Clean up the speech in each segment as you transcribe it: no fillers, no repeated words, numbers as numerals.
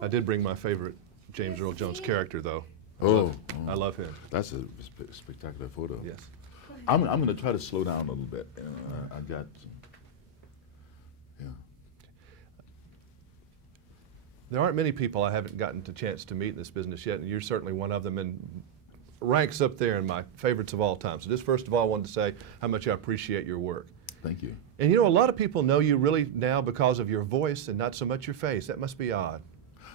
I did bring my favorite James Earl Jones character, though. I love him. That's a spectacular photo. Yes. I'm going to try to slow down a little bit. I got some, yeah. There aren't many people I haven't gotten a chance to meet in this business yet, and you're certainly one of them, and ranks up there in my favorites of all time. So just first of all, I wanted to say how much I appreciate your work. Thank you. And you know, a lot of people know you really now because of your voice and not so much your face. That must be odd.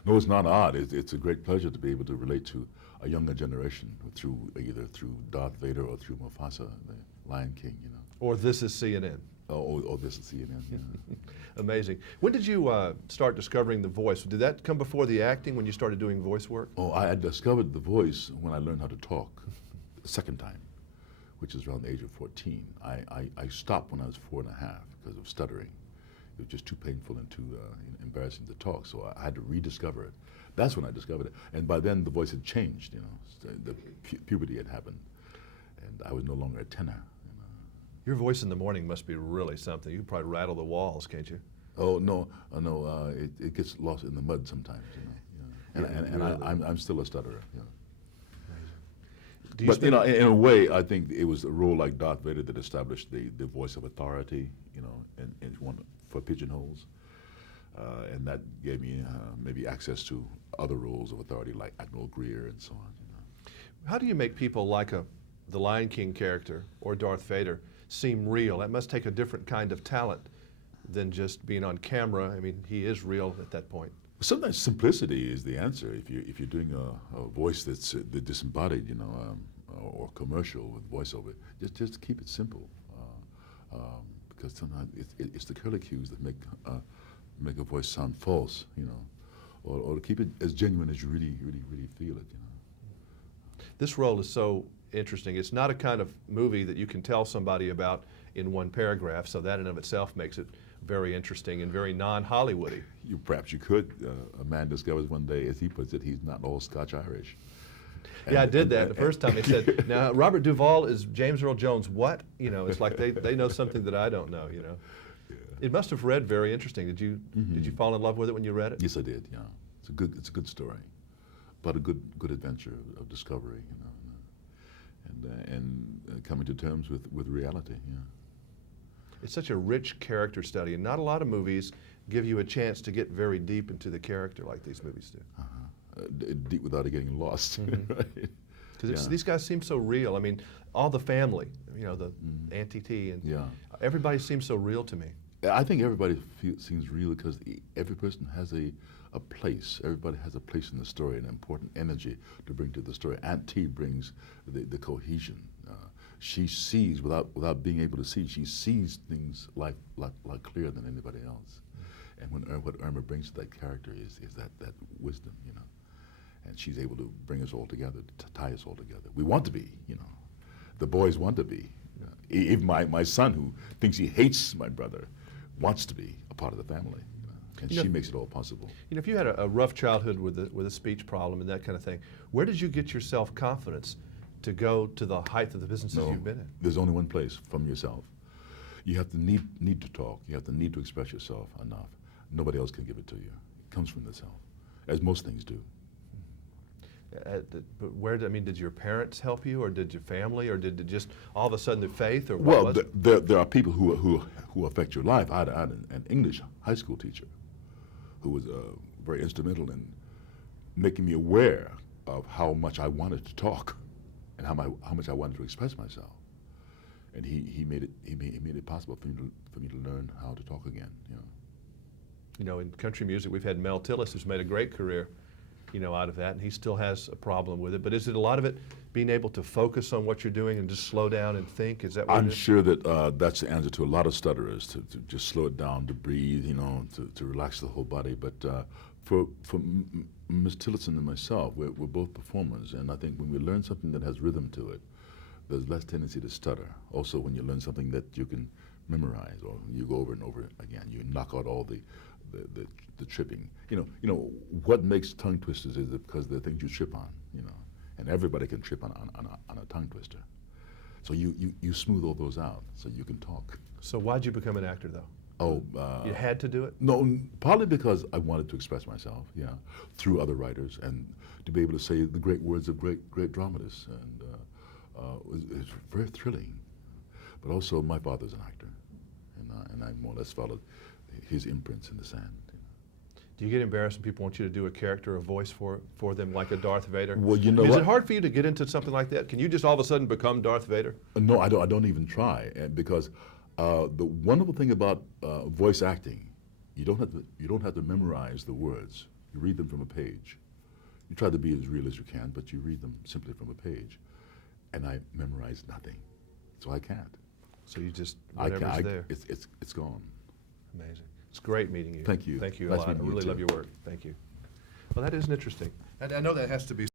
No, it's not odd. It's a great pleasure to be able to relate to a younger generation through either through Darth Vader or through Mufasa, the Lion King, you know. Or This Is CNN. Oh, this is CNN. Yeah. Amazing. When did you start discovering the voice? Did that come before the acting when you started doing voice work? Oh, I discovered the voice when I learned how to talk the second time, which is around the age of 14. I stopped when I was 4 and a half because of stuttering. It was just too painful and too embarrassing to talk, so I had to rediscover it. That's when I discovered it. And by then, the voice had changed, you know. The puberty had happened, and I was no longer a tenor. Your voice in the morning must be really something. You can probably rattle the walls, can't you? Oh, no, it gets lost in the mud sometimes, you know. Yeah. And I'm still a stutterer, yeah. But, you know, in a way, I think it was a role like Darth Vader that established the voice of authority, you know, and one for pigeonholes. And that gave me maybe access to other roles of authority like Admiral Greer and so on. You know. How do you make people like the Lion King character or Darth Vader seem real? That must take a different kind of talent than just being on camera. I mean, he is real at that point. Sometimes simplicity is the answer. If you're doing a voice that's disembodied, you know, or commercial with voiceover, just keep it simple. Because sometimes it's the curlicues that make a voice sound false, you know, or to keep it as genuine as you really feel it, you know. This role is so interesting. It's not a kind of movie that you can tell somebody about in one paragraph, so that in of itself makes it very interesting and very non-Hollywoody. Perhaps you could. A man discovers one day, as he puts it, he's not all Scotch-Irish. Yeah, I did that the first time. They said, now, Robert Duvall is James Earl Jones. What? You know, it's like they know something that I don't know, you know. Yeah. It must have read very interesting. Did you fall in love with it when you read it? Yes, I did, yeah. It's a good story, but a good adventure of discovery, you know, and coming to terms with reality, yeah. It's such a rich character study, and not a lot of movies give you a chance to get very deep into the character like these movies do. Deep without it getting lost. Right? Because these guys seem so real. I mean, all the family, you know, the Auntie T, and everybody seems so real to me. I think everybody seems real because every person has a place. Everybody has a place in the story, an important energy to bring to the story. Aunt T brings the cohesion. She sees without being able to see. She sees things like clearer than anybody else. And what Irma brings to that character is that wisdom, you know. And she's able to bring us all together, to tie us all together. We want to be, you know. The boys want to be. You know. Even my son, who thinks he hates my brother, wants to be a part of the family. You know? And she makes it all possible. You know, if you had a rough childhood with a speech problem and that kind of thing, where did you get your self-confidence to go to the height of the businesses you've been in? There's only one place, from yourself. You have to need to talk. You have to need to express yourself enough. Nobody else can give it to you. It comes from the self, as most things do. But where did your parents help you, or did your family, or did it just all of a sudden the faith, or what was it? There are people who affect your life. I had an English high school teacher who was very instrumental in making me aware of how much I wanted to talk and how much I wanted to express myself. And he made it possible for me to learn how to talk again. You know. You know, in country music, we've had Mel Tillis, who's made a great career, you know, out of that, and he still has a problem with it. But is it a lot of it being able to focus on what you're doing and just slow down and think? Is that what I'm sure that that's the answer to a lot of stutterers, to just slow it down, to breathe, you know, to relax the whole body. But for Ms. Tillotson and myself, we're both performers, and I think when we learn something that has rhythm to it, there's less tendency to stutter. Also, when you learn something that you can memorize, or you go over and over again, you knock out all the tripping. You know what makes tongue twisters is because they're things you trip on, you know, and everybody can trip on a tongue twister. So you smooth all those out so you can talk. So why'd you become an actor, though? Oh, You had to do it? no, partly because I wanted to express myself, yeah, through other writers, and to be able to say the great words of great dramatists, and it was very thrilling. But also, my father's an actor, and I more or less followed his imprints in the sand. Do you get embarrassed when people want you to do a character, a voice for them, like a Darth Vader? Well, you know Is what? it hard for you to get into something like that? Can you just all of a sudden become Darth Vader? No, I don't even try, because the wonderful thing about voice acting, you don't have to memorize the words. You read them from a page. You try to be as real as you can, but you read them simply from a page. And I memorize nothing, so I can't. So you just, whatever's there. It's gone. Amazing. It's great meeting you. Thank you. Thank you a Nice lot. I meeting you really too. love your work. Thank you. Well, that isn't interesting. And I know that has to be